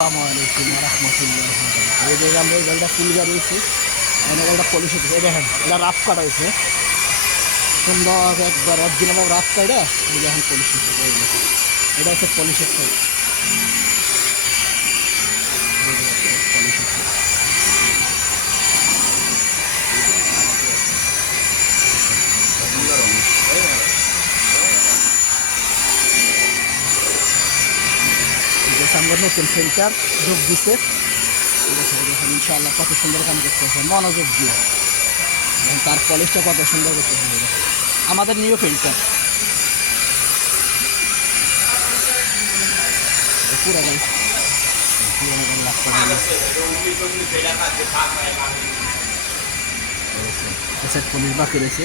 আসসালামু আলাইকুম রহমতুল্লাহ। এই যে আমরা এই গাড়িটা ফুল গাড়ি হয়েছে, অনেক গাড়িটা পলিশ হচ্ছে। এই দেখেন, এটা রাফ কাটা হয়েছে সুন্দর একবার অরিজিনাল রাফ কাটা। এই দেখেন পলিশ হচ্ছে, এটা হচ্ছে পলিশের সাইড। পলিশ হচ্ছে, আমরা নতুন ফিল্টার যোগ দিছে। দেখেন ইনশাআল্লাহ কত সুন্দর কাম করতেছে, মনোযোগ দিয়ে। তার পলিশটা কত সুন্দর করতেছে আমাদের নিউ ফিল্টার। পুরা গাড়ি পুলিশ বাকি রয়েছে।